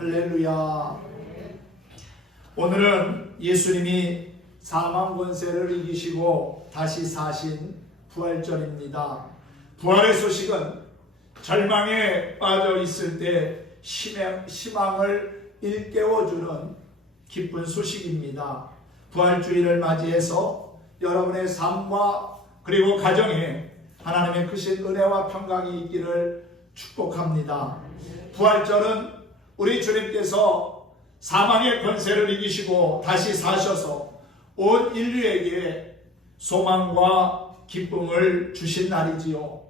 할렐루야. 오늘은 예수님이 사망 권세를 이기시고 다시 사신 부활절입니다. 부활의 소식은 절망에 빠져 있을 때 희망을 일깨워주는 기쁜 소식입니다. 부활주의를 맞이해서 여러분의 삶과 그리고 가정에 하나님의 크신 은혜와 평강이 있기를 축복합니다. 부활절은 우리 주님께서 사망의 권세를 이기시고 다시 사셔서 온 인류에게 소망과 기쁨을 주신 날이지요.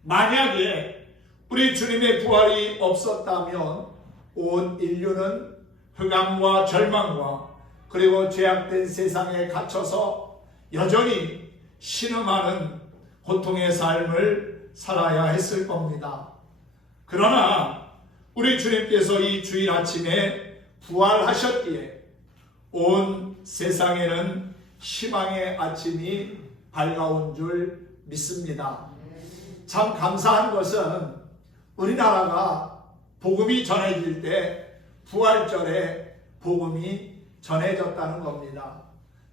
만약에 우리 주님의 부활이 없었다면 온 인류는 흑암과 절망과 그리고 죄악된 세상에 갇혀서 여전히 신음하는 고통의 삶을 살아야 했을 겁니다. 그러나 우리 주님께서 이 주일 아침에 부활하셨기에 온 세상에는 희망의 아침이 밝아온 줄 믿습니다. 참 감사한 것은 우리나라가 복음이 전해질 때 부활절에 복음이 전해졌다는 겁니다.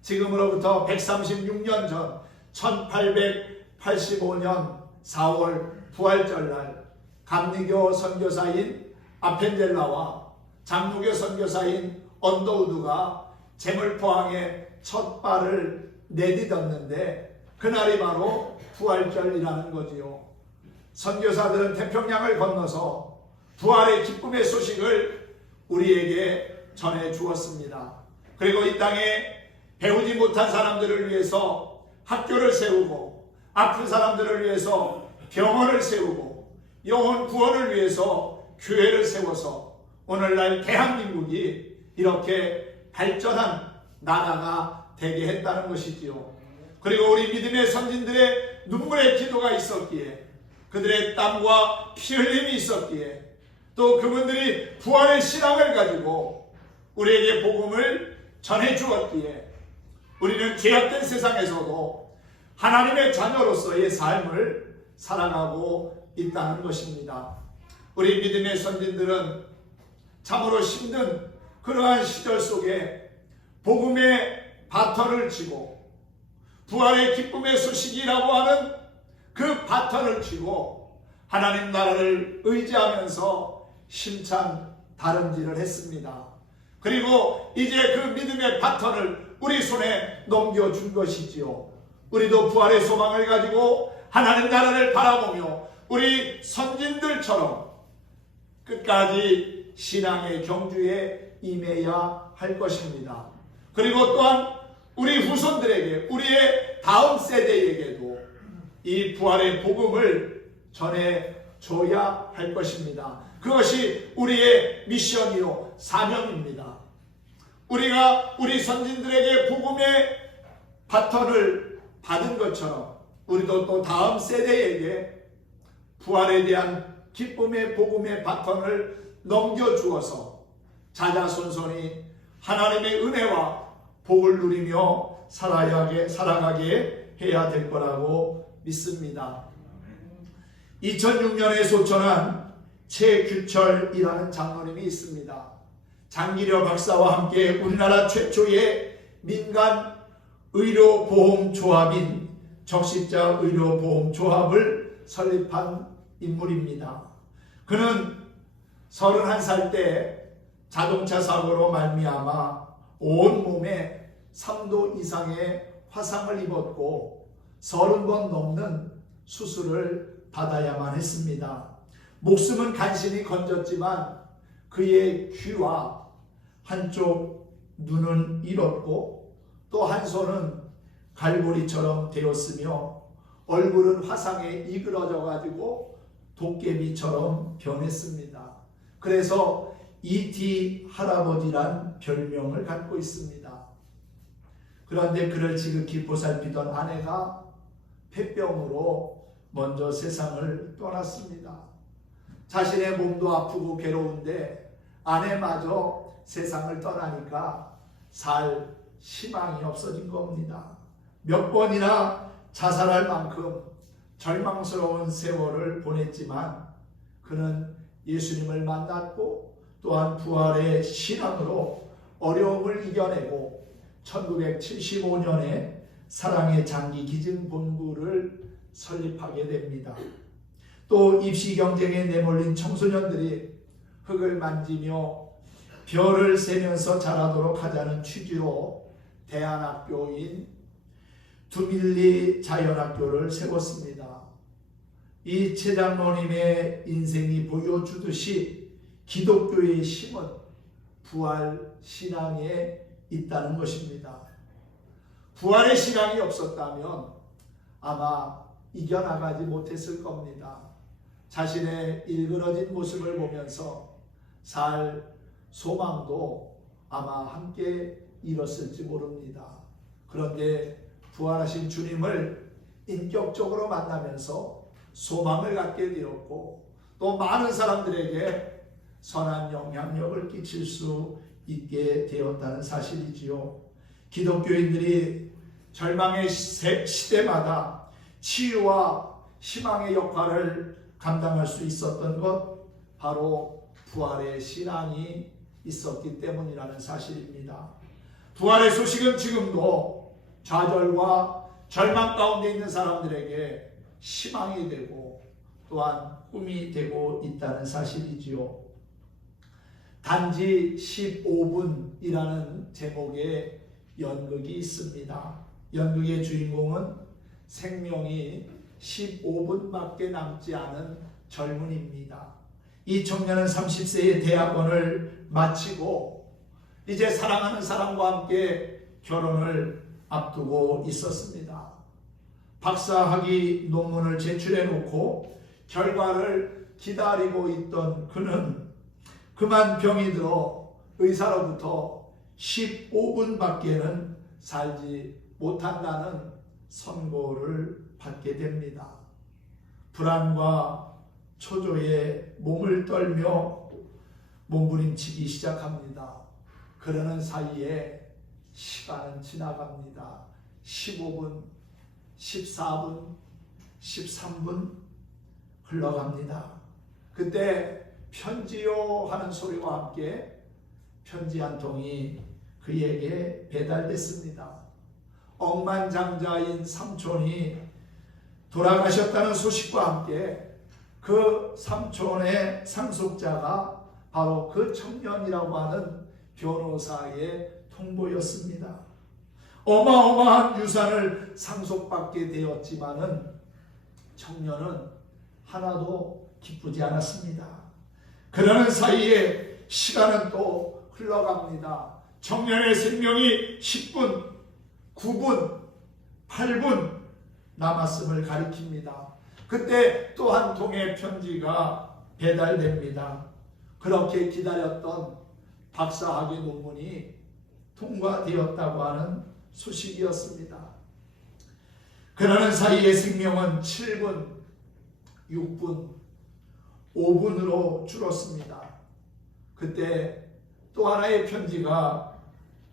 지금으로부터 136년 전 1885년 4월 부활절날 감리교 선교사인 아펜젤라와 장로교 선교사인 언더우드가 제물포항에 첫 발을 내딛었는데 그날이 바로 부활절이라는 거지요. 선교사들은 태평양을 건너서 부활의 기쁨의 소식을 우리에게 전해 주었습니다. 그리고 이 땅에 배우지 못한 사람들을 위해서 학교를 세우고 아픈 사람들을 위해서 병원을 세우고 영혼 구원을 위해서 교회를 세워서 오늘날 대한민국이 이렇게 발전한 나라가 되게 했다는 것이지요. 그리고 우리 믿음의 선진들의 눈물의 기도가 있었기에 그들의 땀과 피 흘림이 있었기에 또 그분들이 부활의 신앙을 가지고 우리에게 복음을 전해 주었기에 우리는 죄악된 세상에서도 하나님의 자녀로서의 삶을 살아가고 있다는 것입니다. 우리 믿음의 선진들은 참으로 힘든 그러한 시절 속에 복음의 바톤을 치고 부활의 기쁨의 소식이라고 하는 그 바톤을 치고 하나님 나라를 의지하면서 힘찬 다름질을 했습니다. 그리고 이제 그 믿음의 바톤을 우리 손에 넘겨준 것이지요. 우리도 부활의 소망을 가지고 하나님 나라를 바라보며 우리 선진들처럼 끝까지 신앙의 경주에 임해야 할 것입니다. 그리고 또한 우리 후손들에게 우리의 다음 세대에게도 이 부활의 복음을 전해줘야 할 것입니다. 그것이 우리의 미션이요 사명입니다. 우리가 우리 선진들에게 복음의 바톤을 받은 것처럼 우리도 또 다음 세대에게 부활에 대한 기쁨의 복음의 바톤을 넘겨주어서 자자손손이 하나님의 은혜와 복을 누리며 살아가게 해야 될 거라고 믿습니다. 2006년에 소천한 최규철이라는 장로님이 있습니다. 장기려 박사와 함께 우리나라 최초의 민간 의료보험조합인 적십자 의료보험조합을 설립한 인물입니다. 그는 31살 때 자동차 사고로 말미암아 온몸에 3도 이상의 화상을 입었고 30번 넘는 수술을 받아야만 했습니다. 목숨은 간신히 건졌지만 그의 귀와 한쪽 눈은 잃었고 또 한 손은 갈고리처럼 되었으며 얼굴은 화상에 이그러져 가지고 도깨비처럼 변했습니다. 그래서 E.T. 할아버지란 별명을 갖고 있습니다. 그런데 그를 지극히 보살피던 아내가 폐병으로 먼저 세상을 떠났습니다. 자신의 몸도 아프고 괴로운데 아내마저 세상을 떠나니까 살 희망이 없어진 겁니다. 몇 번이나 자살할 만큼 절망스러운 세월을 보냈지만 그는 예수님을 만났고 또한 부활의 신앙으로 어려움을 이겨내고 1975년에 사랑의 장기 기증 본부를 설립하게 됩니다. 또 입시 경쟁에 내몰린 청소년들이 흙을 만지며 별을 세면서 자라도록 하자는 취지로 대안학교인 두밀리 자연학교를 세웠습니다. 이 최장로님의 인생이 보여주듯이 기독교의 힘은 부활 신앙에 있다는 것입니다. 부활의 신앙이 없었다면 아마 이겨나가지 못했을 겁니다. 자신의 일그러진 모습을 보면서 살 소망도 아마 함께 잃었을지 모릅니다. 그런데 부활하신 주님을 인격적으로 만나면서 소망을 갖게 되었고 또 많은 사람들에게 선한 영향력을 끼칠 수 있게 되었다는 사실이지요. 기독교인들이 절망의 시대마다 치유와 희망의 역할을 감당할 수 있었던 것 바로 부활의 신앙이 있었기 때문이라는 사실입니다. 부활의 소식은 지금도 좌절과 절망 가운데 있는 사람들에게 희망이 되고 또한 꿈이 되고 있다는 사실이지요. 단지 15분이라는 제목의 연극이 있습니다. 연극의 주인공은 생명이 15분밖에 남지 않은 젊은이입니다. 이 청년은 30세의 대학원을 마치고 이제 사랑하는 사람과 함께 결혼을 앞두고 있었습니다. 박사학위 논문을 제출해 놓고 결과를 기다리고 있던 그는 그만 병이 들어 의사로부터 15분밖에는 살지 못한다는 선고를 받게 됩니다. 불안과 초조에 몸을 떨며 몸부림치기 시작합니다. 그러는 사이에 시간은 지나갑니다. 15분, 14분, 13분 흘러갑니다. 그때 편지요 하는 소리와 함께 편지 한 통이 그에게 배달됐습니다. 억만장자인 삼촌이 돌아가셨다는 소식과 함께 그 삼촌의 상속자가 바로 그 청년이라고 하는 변호사의 통보였습니다. 어마어마한 유산을 상속받게 되었지만은 청년은 하나도 기쁘지 않았습니다. 그러는 사이에 시간은 또 흘러갑니다. 청년의 생명이 10분, 9분, 8분 남았음을 가리킵니다. 그때 또 한 통의 편지가 배달됩니다. 그렇게 기다렸던 박사학위 논문이 통과되었다고 하는 소식이었습니다. 그러는 사이에 생명은 7분, 6분, 5분으로 줄었습니다. 그때 또 하나의 편지가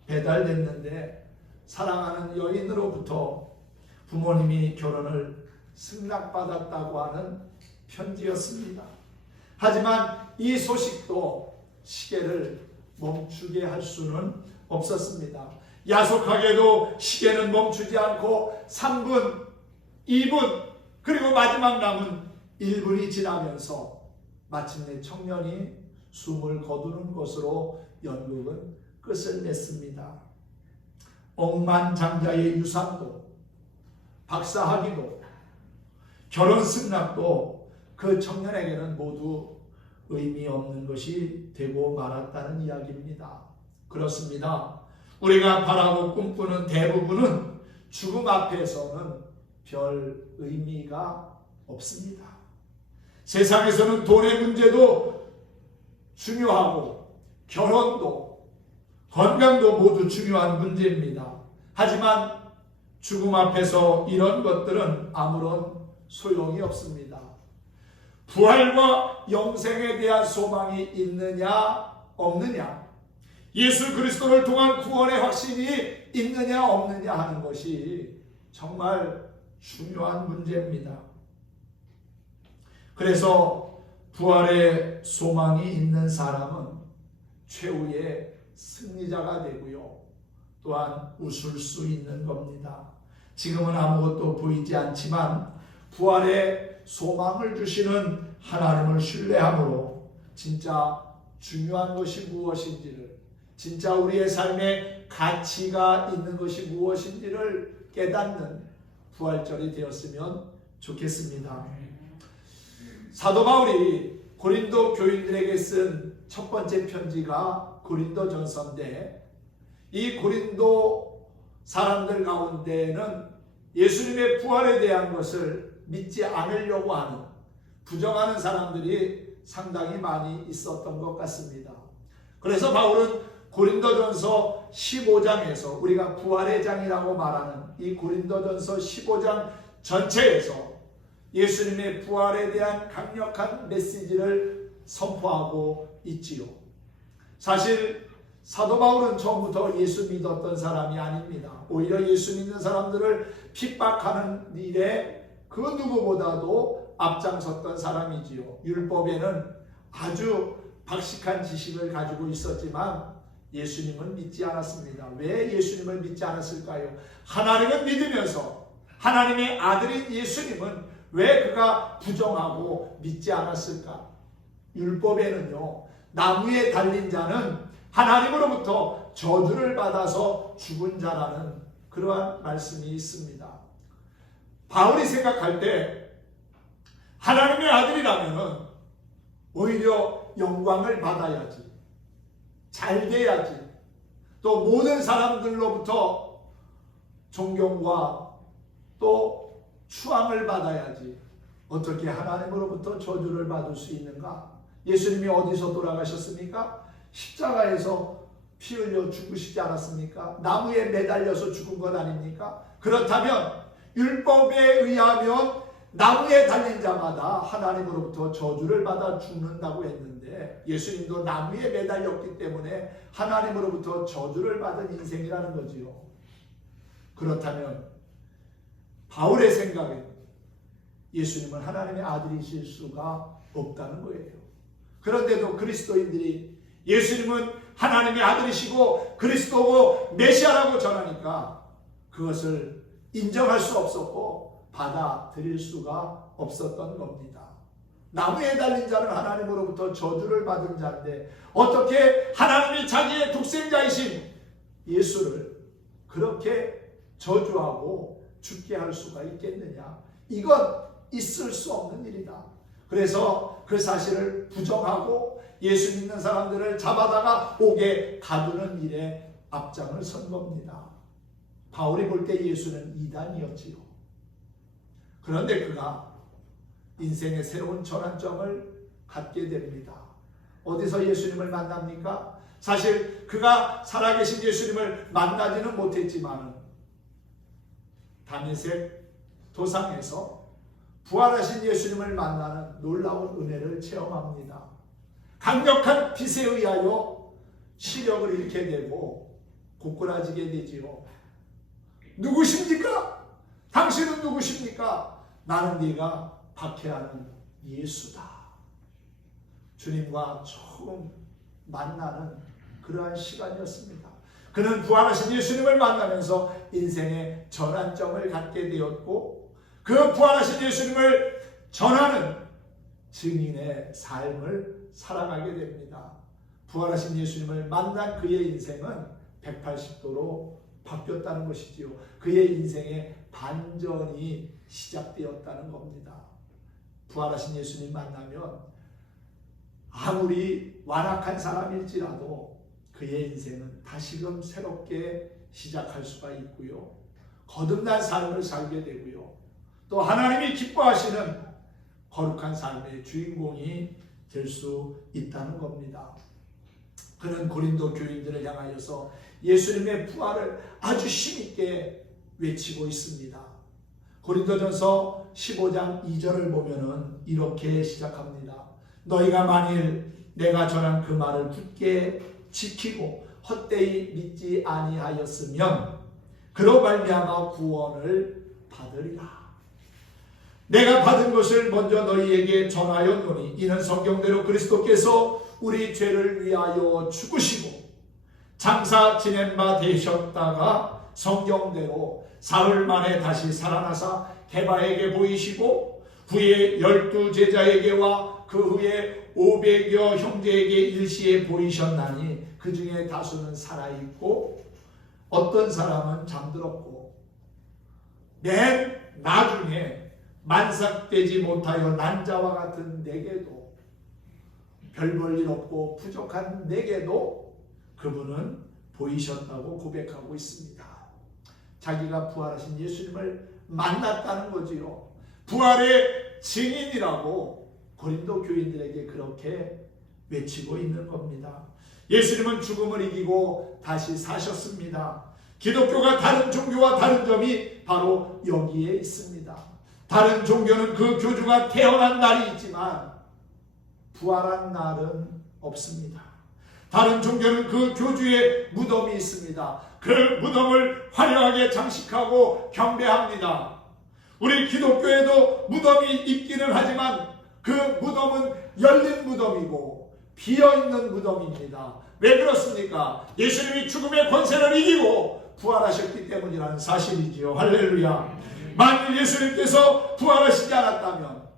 배달됐는데 사랑하는 여인으로부터 부모님이 결혼을 승낙받았다고 하는 편지였습니다. 하지만 이 소식도 시계를 멈추게 할 수는 없었습니다. 야속하게도 시계는 멈추지 않고 3분, 2분, 그리고 마지막 남은 1분이 지나면서 마침내 청년이 숨을 거두는 것으로 연극은 끝을 냈습니다. 억만장자의 유산도, 박사학위도, 결혼 승낙도 그 청년에게는 모두 의미 없는 것이 되고 말았다는 이야기입니다. 그렇습니다. 우리가 바라고 꿈꾸는 대부분은 죽음 앞에서는 별 의미가 없습니다. 세상에서는 돈의 문제도 중요하고 결혼도 건강도 모두 중요한 문제입니다. 하지만 죽음 앞에서 이런 것들은 아무런 소용이 없습니다. 부활과 영생에 대한 소망이 있느냐 없느냐, 예수 그리스도를 통한 구원의 확신이 있느냐 없느냐 하는 것이 정말 중요한 문제입니다. 그래서 부활의 소망이 있는 사람은 최후의 승리자가 되고요. 또한 웃을 수 있는 겁니다. 지금은 아무것도 보이지 않지만 부활의 소망을 주시는 하나님을 신뢰함으로 진짜 중요한 것이 무엇인지를, 진짜 우리의 삶에 가치가 있는 것이 무엇인지를 깨닫는 부활절이 되었으면 좋겠습니다. 사도 바울이 고린도 교인들에게 쓴 첫 번째 편지가 고린도전서인데, 이 고린도 사람들 가운데는 예수님의 부활에 대한 것을 믿지 않으려고 하는, 부정하는 사람들이 상당히 많이 있었던 것 같습니다. 그래서 바울은 고린도전서 15장에서, 우리가 부활의 장이라고 말하는 이 고린도전서 15장 전체에서 예수님의 부활에 대한 강력한 메시지를 선포하고 있지요. 사실 사도 바울은 처음부터 예수 믿었던 사람이 아닙니다. 오히려 예수 믿는 사람들을 핍박하는 일에 그 누구보다도 앞장섰던 사람이지요. 율법에는 아주 박식한 지식을 가지고 있었지만 예수님은 믿지 않았습니다. 왜 예수님을 믿지 않았을까요? 하나님은 믿으면서 하나님의 아들인 예수님은 왜 그가 부정하고 믿지 않았을까? 율법에는요, 나무에 달린 자는 하나님으로부터 저주를 받아서 죽은 자라는 그러한 말씀이 있습니다. 바울이 생각할 때 하나님의 아들이라면 오히려 영광을 받아야지, 잘 돼야지, 또 모든 사람들로부터 존경과 또 추앙을 받아야지, 어떻게 하나님으로부터 저주를 받을 수 있는가? 예수님이 어디서 돌아가셨습니까? 십자가에서 피 흘려 죽으시지 않았습니까? 나무에 매달려서 죽은 것 아닙니까? 그렇다면 율법에 의하면 나무에 달린 자마다 하나님으로부터 저주를 받아 죽는다고 했는데, 예수님도 나무에 매달렸기 때문에 하나님으로부터 저주를 받은 인생이라는 거지요. 그렇다면 바울의 생각에 예수님은 하나님의 아들이실 수가 없다는 거예요. 그런데도 그리스도인들이 예수님은 하나님의 아들이시고 그리스도고 메시아라고 전하니까 그것을 인정할 수 없었고 받아들일 수가 없었던 겁니다. 나무에 달린 자는 하나님으로부터 저주를 받은 자인데 어떻게 하나님이 자기의 독생자이신 예수를 그렇게 저주하고 죽게 할 수가 있겠느냐? 이건 있을 수 없는 일이다. 그래서 그 사실을 부정하고 예수 믿는 사람들을 잡아다가 옥에 가두는 일에 앞장을 선 겁니다. 바울이 볼 때 예수는 이단이었지요. 그런데 그가 인생의 새로운 전환점을 갖게 됩니다. 어디서 예수님을 만납니까? 사실 그가 살아계신 예수님을 만나지는 못했지만 다메섹 도상에서 부활하신 예수님을 만나는 놀라운 은혜를 체험합니다. 강력한 빛에 의하여 시력을 잃게 되고 고꾸라지게 되지요. 누구십니까? 당신은 누구십니까? 나는 네가 박해하는 예수다. 주님과 처음 만나는 그러한 시간이었습니다. 그는 부활하신 예수님을 만나면서 인생의 전환점을 갖게 되었고 그 부활하신 예수님을 전하는 증인의 삶을 살아가게 됩니다. 부활하신 예수님을 만난 그의 인생은 180도로 바뀌었다는 것이지요. 그의 인생의 반전이 시작되었다는 겁니다. 부활하신 예수님 만나면 아무리 완악한 사람일지라도 그의 인생은 다시금 새롭게 시작할 수가 있고요. 거듭난 삶을 살게 되고요. 또 하나님이 기뻐하시는 거룩한 삶의 주인공이 될 수 있다는 겁니다. 그는 고린도 교인들을 향하여서 예수님의 부활을 아주 힘있게 외치고 있습니다. 고린도전서 15장 2절을 보면은 이렇게 시작합니다. 너희가 만일 내가 전한 그 말을 굳게 지키고 헛되이 믿지 아니하였으면 그로 말미암아 구원을 받으리라. 내가 받은 것을 먼저 너희에게 전하였노니 이는 성경대로 그리스도께서 우리 죄를 위하여 죽으시고 장사 지낸 바 되셨다가 성경대로 사흘 만에 다시 살아나사 게바에게 보이시고 후에 12 제자에게와 그 후에 500여 형제에게 일시에 보이셨나니 그 중에 다수는 살아있고 어떤 사람은 잠들었고 맨 나중에 만삭되지 못하여 난자와 같은 내게도 별 볼 일 없고 부족한 내게도 그분은 보이셨다고 고백하고 있습니다. 자기가 부활하신 예수님을 만났다는 거지요. 부활의 증인이라고 고린도 교인들에게 그렇게 외치고 있는 겁니다. 예수님은 죽음을 이기고 다시 사셨습니다. 기독교가 다른 종교와 다른 점이 바로 여기에 있습니다. 다른 종교는 그 교주가 태어난 날이 있지만 부활한 날은 없습니다. 다른 종교는 그 교주의 무덤이 있습니다. 그 무덤을 화려하게 장식하고 경배합니다. 우리 기독교에도 무덤이 있기는 하지만 그 무덤은 열린 무덤이고 비어있는 무덤입니다. 왜 그렇습니까? 예수님이 죽음의 권세를 이기고 부활하셨기 때문이라는 사실이지요. 할렐루야. 만일 예수님께서 부활하시지 않았다면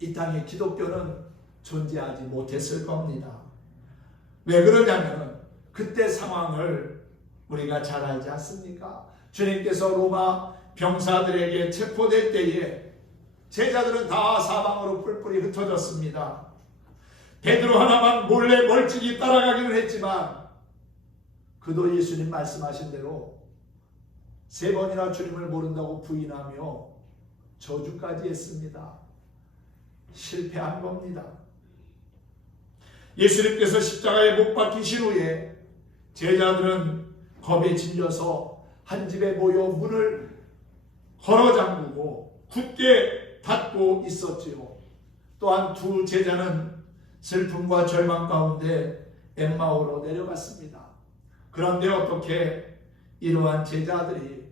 이 땅에 기독교는 존재하지 못했을 겁니다. 왜 그러냐면 그때 상황을 우리가 잘 알지 않습니까? 주님께서 로마 병사들에게 체포될 때에 제자들은 다 사방으로 뿔뿔이 흩어졌습니다. 베드로 하나만 몰래 멀찍이 따라가기는 했지만 그도 예수님 말씀하신 대로 3번이나 주님을 모른다고 부인하며 저주까지 했습니다. 실패한 겁니다. 예수님께서 십자가에 못 박히신 후에 제자들은 겁에 질려서 한 집에 모여 문을 걸어 잠그고 굳게 닫고 있었지요. 또한 2 제자는 슬픔과 절망 가운데 엠마오로 내려갔습니다. 그런데 어떻게 이러한 제자들이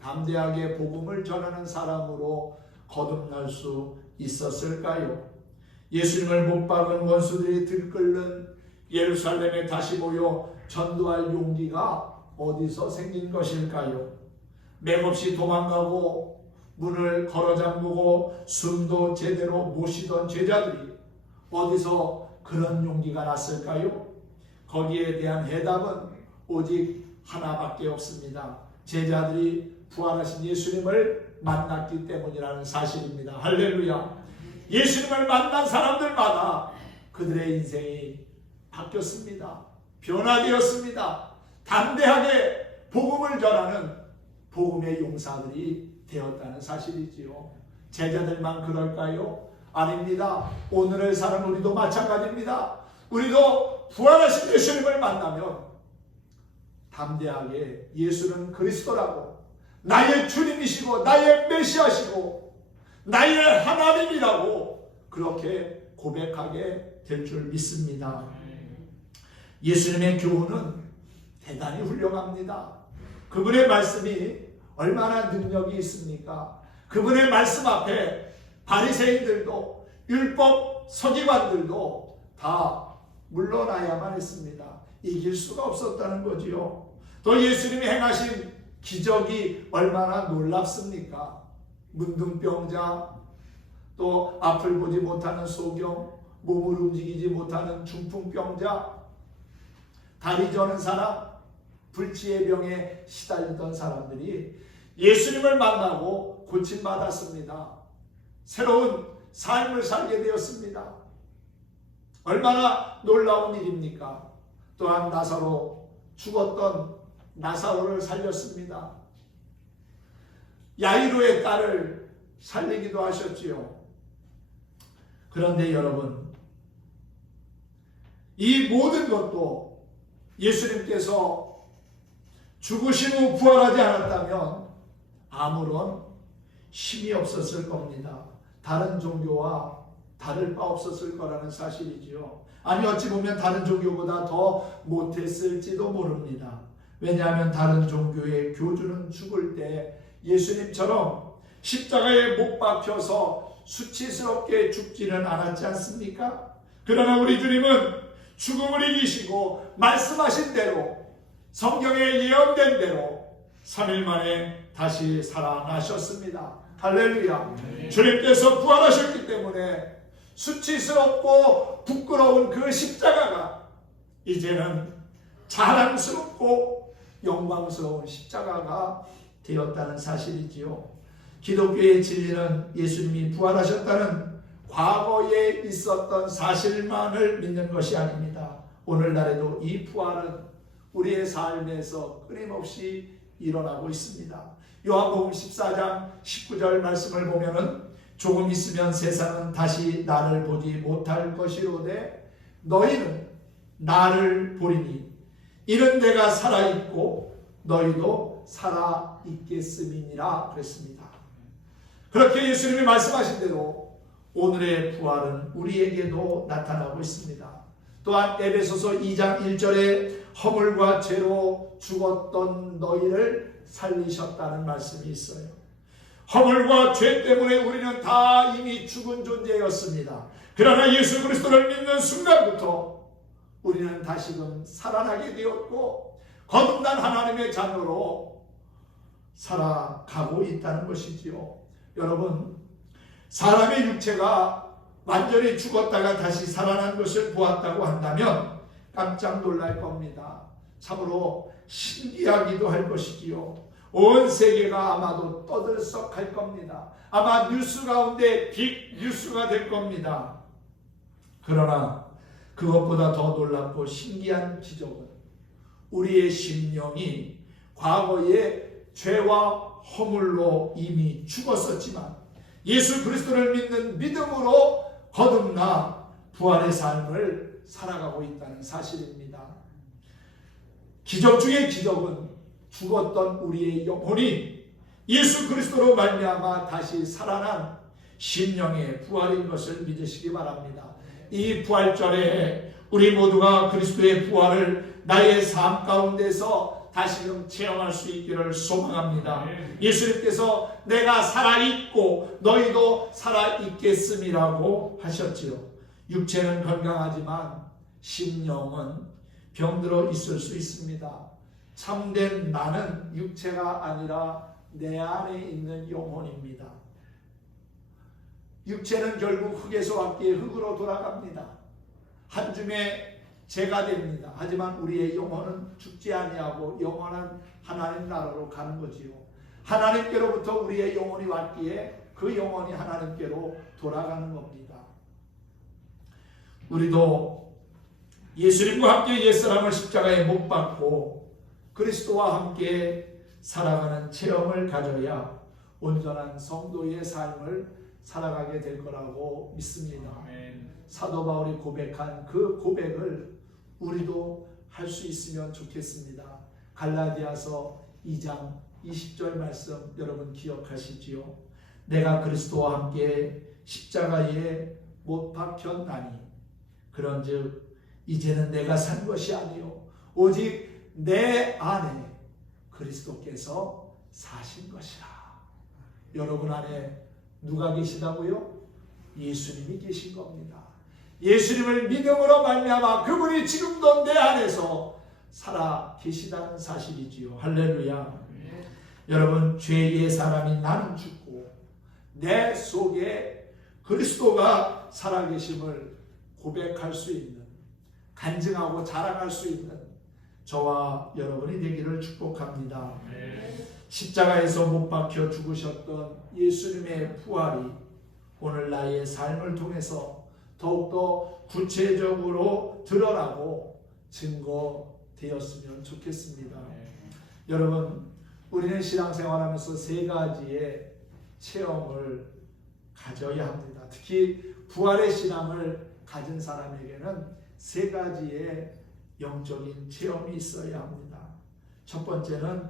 담대하게 복음을 전하는 사람으로 거듭날 수 있었을까요? 예수님을 못 박은 원수들이 들끓는 예루살렘에 다시 모여 전도할 용기가 어디서 생긴 것일까요? 맥없이 도망가고 문을 걸어 잠그고 숨도 제대로 못 쉬던 제자들이 어디서 그런 용기가 났을까요? 거기에 대한 해답은 오직 하나밖에 없습니다. 제자들이 부활하신 예수님을 만났기 때문이라는 사실입니다. 할렐루야. 예수님을 만난 사람들마다 그들의 인생이 바뀌었습니다. 변화되었습니다. 담대하게 복음을 전하는 복음의 용사들이 되었다는 사실이지요. 제자들만 그럴까요? 아닙니다. 오늘을 사는 우리도 마찬가지입니다. 우리도 부활하신 예수님을 만나면 담대하게 예수는 그리스도라고, 나의 주님이시고 나의 메시아시고 나의 하나님이라고 그렇게 고백하게 될 줄 믿습니다. 예수님의 교훈은 대단히 훌륭합니다. 그분의 말씀이 얼마나 능력이 있습니까? 그분의 말씀 앞에 바리새인들도 율법 서기관들도 다 물러나야만 했습니다. 이길 수가 없었다는 거지요. 또 예수님이 행하신 기적이 얼마나 놀랍습니까? 문둥병자, 또 앞을 보지 못하는 소경, 몸을 움직이지 못하는 중풍병자, 다리 저는 사람, 불치의 병에 시달리던 사람들이 예수님을 만나고 고침받았습니다. 새로운 삶을 살게 되었습니다. 얼마나 놀라운 일입니까? 또한 나사로, 죽었던 나사로를 살렸습니다. 야이로의 딸을 살리기도 하셨지요. 그런데 여러분, 이 모든 것도 예수님께서 죽으신 후 부활하지 않았다면 아무런 힘이 없었을 겁니다. 다른 종교와 다를 바 없었을 거라는 사실이지요. 아니 어찌 보면 다른 종교보다 더 못했을지도 모릅니다. 왜냐하면 다른 종교의 교주는 죽을 때 예수님처럼 십자가에 못 박혀서 수치스럽게 죽지는 않았지 않습니까? 그러나 우리 주님은 죽음을 이기시고 말씀하신 대로 성경에 예언된 대로 3일 만에 다시 살아나셨습니다. 할렐루야. 주님께서 부활하셨기 때문에 수치스럽고 부끄러운 그 십자가가 이제는 자랑스럽고 영광스러운 십자가가 되었다는 사실이지요. 기독교의 진리는 예수님이 부활하셨다는 과거에 있었던 사실만을 믿는 것이 아닙니다. 오늘날에도 이 부활은 우리의 삶에서 끊임없이 일어나고 있습니다. 요한복음 14장 19절 말씀을 보면은 조금 있으면 세상은 다시 나를 보지 못할 것이로되 너희는 나를 보리니 이는 내가 살아있고 너희도 살아있겠음이니라 그랬습니다. 그렇게 예수님이 말씀하신 대로 오늘의 부활은 우리에게도 나타나고 있습니다. 또한 에베소서 2장 1절에 허물과 죄로 죽었던 너희를 살리셨다는 말씀이 있어요. 허물과 죄 때문에 우리는 다 이미 죽은 존재였습니다. 그러나 예수 그리스도를 믿는 순간부터 우리는 다시금 살아나게 되었고 거듭난 하나님의 자녀로 살아가고 있다는 것이지요. 여러분, 사람의 육체가 완전히 죽었다가 다시 살아난 것을 보았다고 한다면 깜짝 놀랄 겁니다. 참으로 신기하기도 할 것이지요. 온 세계가 아마도 떠들썩할 겁니다. 아마 뉴스 가운데 빅 뉴스가 될 겁니다. 그러나 그것보다 더 놀랍고 신기한 기적은 우리의 심령이 과거에 죄와 허물로 이미 죽었었지만 예수 그리스도를 믿는 믿음으로 거듭나 부활의 삶을 살아가고 있다는 사실입니다. 기적 중의 기적은 죽었던 우리의 영혼이 예수 그리스도로 말미암아 다시 살아난 심령의 부활인 것을 믿으시기 바랍니다. 이 부활절에 우리 모두가 그리스도의 부활을 나의 삶 가운데서 다시금 체험할 수 있기를 소망합니다. 예수님께서 내가 살아있고 너희도 살아있겠음이라고 하셨지요. 육체는 건강하지만 심령은 병들어 있을 수 있습니다. 참된 나는 육체가 아니라 내 안에 있는 영혼입니다. 육체는 결국 흙에서 왔기에 흙으로 돌아갑니다. 한 줌의 재가 됩니다. 하지만 우리의 영혼은 죽지 아니하고 영원한 하나님 나라로 가는 거지요. 하나님께로부터 우리의 영혼이 왔기에 그 영혼이 하나님께로 돌아가는 겁니다. 우리도 예수님과 함께 옛사람을 십자가에 못 박고 그리스도와 함께 살아가는 체험을 가져야 온전한 성도의 삶을 살아가게 될 거라고 믿습니다. 사도 바울이 고백한 그 고백을 우리도 할 수 있으면 좋겠습니다. 갈라디아서 2장 20절 말씀 여러분 기억하시지요? 내가 그리스도와 함께 십자가에 못 박혔나니 그런즉 이제는 내가 산 것이 아니요 오직 내 안에 그리스도께서 사신 것이라. 여러분 안에 누가 계시다고요? 예수님이 계신 겁니다. 예수님을 믿음으로 말미암아 그분이 지금도 내 안에서 살아 계시다는 사실이지요. 할렐루야. 여러분, 죄의 사람인 나는 죽고 내 속에 그리스도가 살아계심을 고백할 수 있는, 간증하고 자랑할 수 있는 저와 여러분이 되기를 축복합니다. 십자가에서 못 박혀 죽으셨던 예수님의 부활이 오늘 나의 삶을 통해서 더욱더 구체적으로 드러나고 증거되었으면 좋겠습니다. 여러분, 우리는 신앙생활하면서 세 가지의 체험을 가져야 합니다. 특히 부활의 신앙을 가진 사람에게는 세 가지의 영적인 체험이 있어야 합니다. 첫 번째는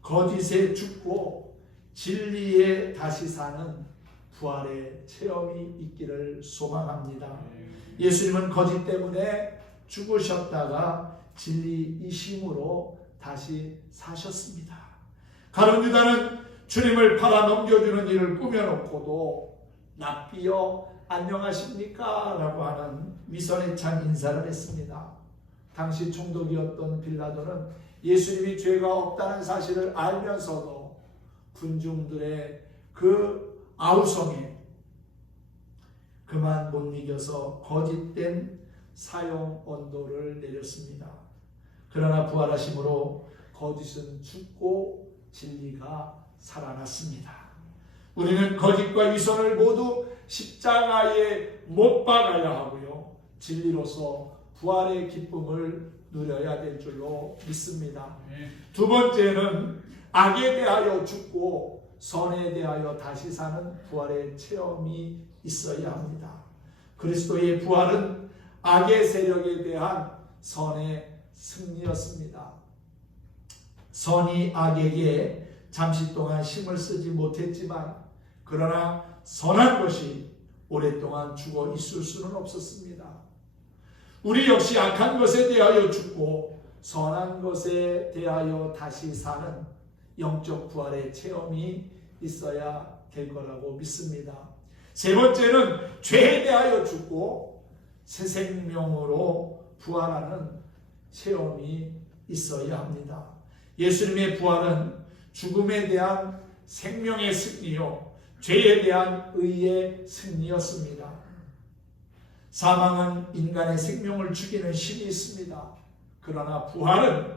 거짓에 죽고 진리에 다시 사는 부활의 체험이 있기를 소망합니다. 예수님은 거짓 때문에 죽으셨다가 진리이심으로 다시 사셨습니다. 가룟 유다는 주님을 팔아 넘겨주는 일을 꾸며놓고도 납비어 안녕하십니까? 라고 하는 위선에 찬 인사를 했습니다. 당시 총독이었던 빌라도는 예수님이 죄가 없다는 사실을 알면서도 군중들의 그 아우성에 그만 못 이겨서 거짓된 사형 언도를 내렸습니다. 그러나 부활하심으로 거짓은 죽고 진리가 살아났습니다. 우리는 거짓과 위선을 모두 십자가에 못 박아야 하고요, 진리로서 부활의 기쁨을 누려야 될 줄로 믿습니다. 두 번째는 악에 대하여 죽고 선에 대하여 다시 사는 부활의 체험이 있어야 합니다. 그리스도의 부활은 악의 세력에 대한 선의 승리였습니다. 선이 악에게 잠시 동안 힘을 쓰지 못했지만, 그러나 선한 것이 오랫동안 죽어 있을 수는 없었습니다. 우리 역시 악한 것에 대하여 죽고 선한 것에 대하여 다시 사는 영적 부활의 체험이 있어야 될 거라고 믿습니다. 세 번째는 죄에 대하여 죽고 새 생명으로 부활하는 체험이 있어야 합니다. 예수님의 부활은 죽음에 대한 생명의 승리요, 죄에 대한 의의 승리였습니다. 사망은 인간의 생명을 죽이는 힘이 있습니다. 그러나 부활은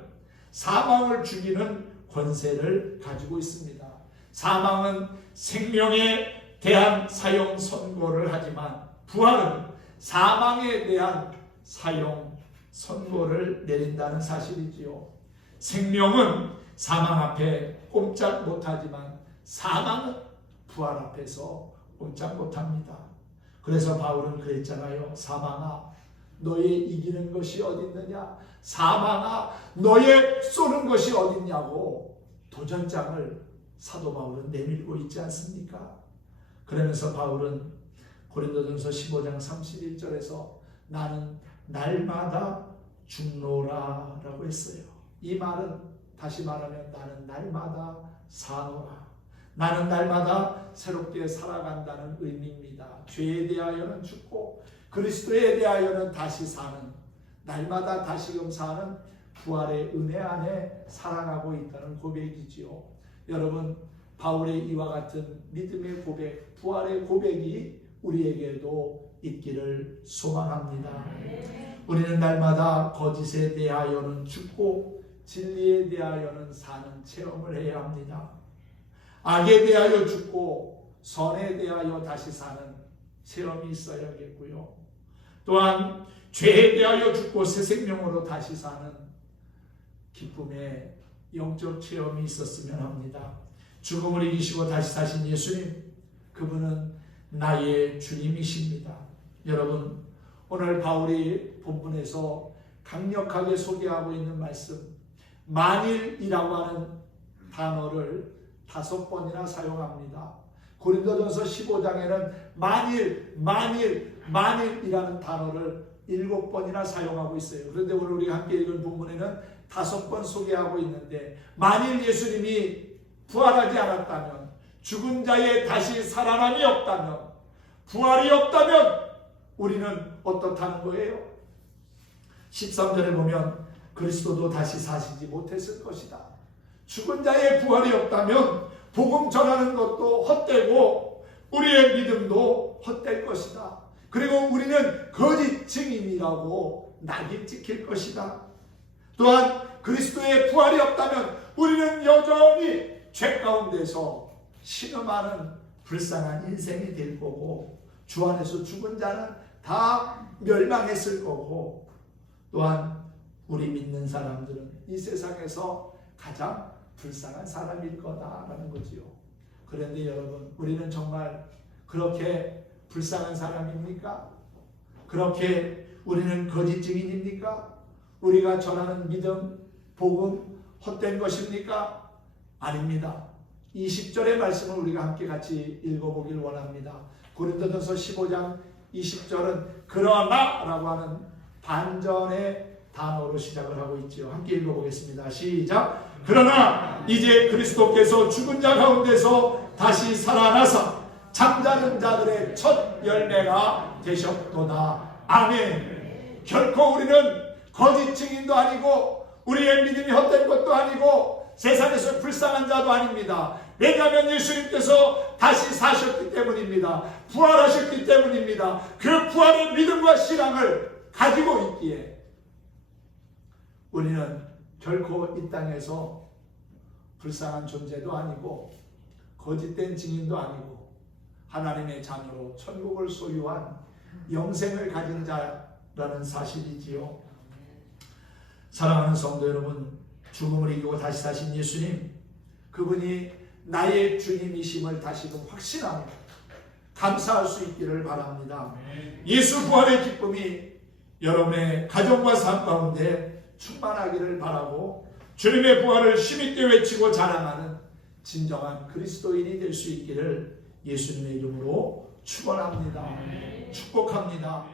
사망을 죽이는 권세를 가지고 있습니다. 사망은 생명에 대한 사형 선고를 하지만 부활은 사망에 대한 사형 선고를 내린다는 사실이지요. 생명은 사망 앞에 꼼짝 못하지만 사망은 부활 앞에서 꼼짝 못합니다. 그래서 바울은 그랬잖아요. 사망아, 너의 이기는 것이 어딨느냐? 사망아, 너의 쏘는 것이 어딨냐고 도전장을 사도 바울은 내밀고 있지 않습니까? 그러면서 바울은 고린도전서 15장 31절에서 나는 날마다 죽노라 라고 했어요. 이 말은 다시 말하면 나는 날마다 사노라, 나는 날마다 새롭게 살아간다는 의미입니다. 죄에 대하여는 죽고 그리스도에 대하여는 다시 사는, 날마다 다시금 사는 부활의 은혜 안에 살아가고 있다는 고백이지요. 여러분, 바울의 이와 같은 믿음의 고백, 부활의 고백이 우리에게도 있기를 소망합니다. 우리는 날마다 거짓에 대하여는 죽고 진리에 대하여는 사는 체험을 해야 합니다. 악에 대하여 죽고 선에 대하여 다시 사는 체험이 있어야겠고요. 또한 죄에 대하여 죽고 새 생명으로 다시 사는 기쁨의 영적 체험이 있었으면 합니다. 죽음을 이기시고 다시 사신 예수님, 그분은 나의 주님이십니다. 여러분, 오늘 바울이 본문에서 강력하게 소개하고 있는 말씀, 만일이라고 하는 단어를 5번이나 사용합니다. 고린도전서 15장에는 만일이라는 단어를 7번이나 사용하고 있어요. 그런데 오늘 우리가 함께 읽은 본문에는 5번 소개하고 있는데, 만일 예수님이 부활하지 않았다면, 죽은 자의 다시 살아남이 없다면, 부활이 없다면 우리는 어떻다는 거예요? 13절에 보면 그리스도도 다시 사시지 못했을 것이다. 죽은 자의 부활이 없다면 복음 전하는 것도 헛되고 우리의 믿음도 헛될 것이다. 그리고 우리는 거짓 증인이라고 낙인 찍힐 것이다. 또한 그리스도의 부활이 없다면 우리는 여전히 죄 가운데서 신음하는 불쌍한 인생이 될 거고, 주 안에서 죽은 자는 다 멸망했을 거고, 또한 우리 믿는 사람들은 이 세상에서 가장 불쌍한 사람일 거다라는 거지요. 그런데 여러분, 우리는 정말 그렇게 불쌍한 사람입니까? 그렇게 우리는 거짓 증인입니까? 우리가 전하는 믿음, 복음 헛된 것입니까? 아닙니다. 20절의 말씀을 우리가 함께 같이 읽어보길 원합니다. 고린도전서 15장 20절은 그러나 라고 하는 반전의 단어로 시작을 하고 있죠. 함께 읽어보겠습니다. 시작. 그러나 이제 그리스도께서 죽은 자 가운데서 다시 살아나사 잠자는 자들의 첫 열매가 되셨도다. 아멘. 결코 우리는 거짓 증인도 아니고 우리의 믿음이 헛된 것도 아니고 세상에서 불쌍한 자도 아닙니다. 왜냐하면 예수님께서 다시 사셨기 때문입니다. 부활하셨기 때문입니다. 그 부활의 믿음과 신앙을 가지고 있기에 우리는 결코 이 땅에서 불쌍한 존재도 아니고 거짓된 증인도 아니고 하나님의 자녀로 천국을 소유한 영생을 가진 자라는 사실이지요. 사랑하는 성도 여러분, 죽음을 이기고 다시 사신 예수님, 그분이 나의 주님이심을 다시금 확신하고 감사할 수 있기를 바랍니다. 예수 부활의 기쁨이 여러분의 가정과 삶 가운데 충만하기를 바라고 주님의 부활을 힘있게 외치고 자랑하는 진정한 그리스도인이 될 수 있기를 예수님의 이름으로 축원합니다. 축복합니다.